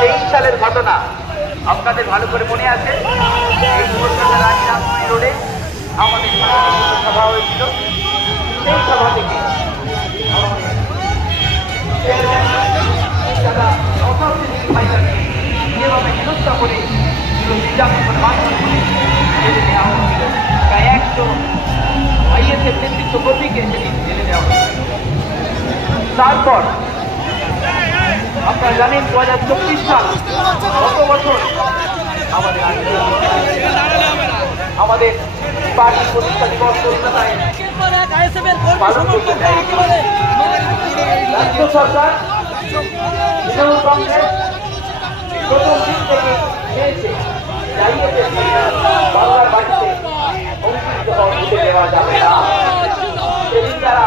তেইশ সালের ঘটনা আপনাদের ভালো করে মনে আছে? এই রোডে আমাদের সভা হয়েছিল। সেই সভা থেকে যেভাবে হেনস্থা করে জেলে দেওয়া হয়েছিল, প্রায় একশো আইএসএফ নেতৃত্ব দেওয়া তারপর আপনারা জানেন দু হাজার চব্বিশ সাল, গত বছর আমাদের আমাদের পার্টি প্রতিষ্ঠা দিবস কলকাতায় রাজ্য সরকার তৃণমূল কংগ্রেস প্রথম দিন থেকে চেয়েছে না। সেদিন তারা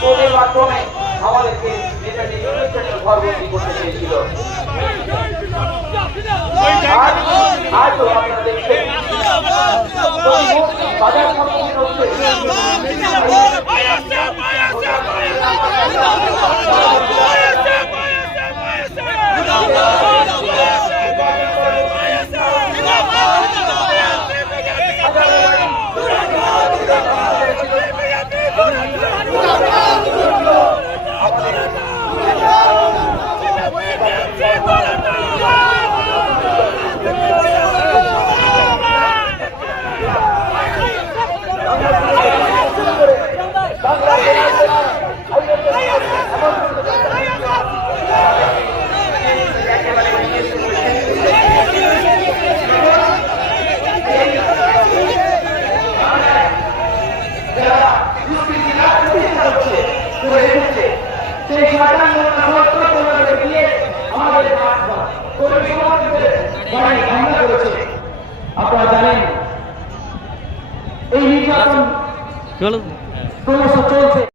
কোর্টের মাধ্যমে আমাদেরকে নেতাজি ঘরবন্দি করতে চেয়েছিল আজ আজও আপনারা দেখছেন বাজার সম্মুখীন হচ্ছে। করে এসেছে। সেই সাধারণ নাগরিকত্ব তোমাদের দিয়ে আমাদের করে। সমাজকে বাড়ি হামলা করেছে। আপনারা জানেন এই নির্যাতন ক্রমশ চলছে।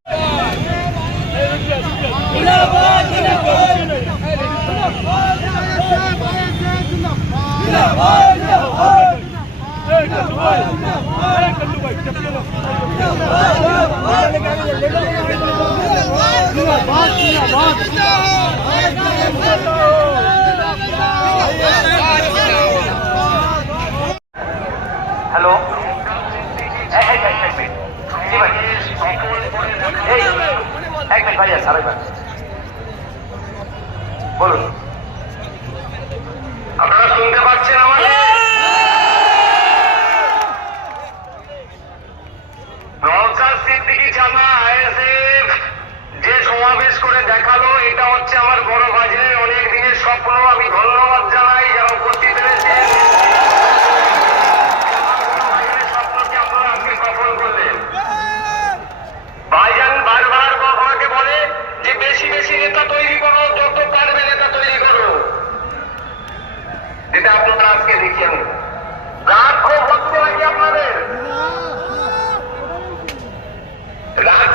আপনারা শুনতে পাচ্ছেন যে সমাবেশ করে দেখাল এটা হচ্ছে আমার বড় বাজে অনেক দিনের স্বপ্ন যেটা আপনারা আজকে দেখিয়ে নিন রাগ খুব হচ্ছে নাকি আপনাদের? রাগ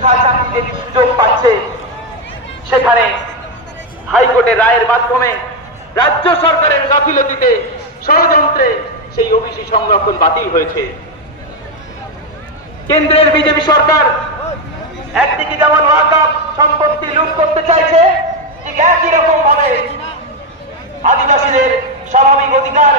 শিক্ষা চাকরির সুযোগ পাচ্ছে। সেখানে হাইকোর্টের রায়ের মাধ্যমে রাজ্য সরকারের গাফিলতিতে ষড়যন্ত্রে সেই ওবিসি সংরক্ষণ বাতিল হয়েছে। কেন্দ্রের বিজেপি সরকার একদিকে যেমন ওয়াকাপ সম্পত্তি লুট করতে চাইছে, ঠিক একই রকম ভাবে আদিবাসীদের স্বাভাবিক অধিকার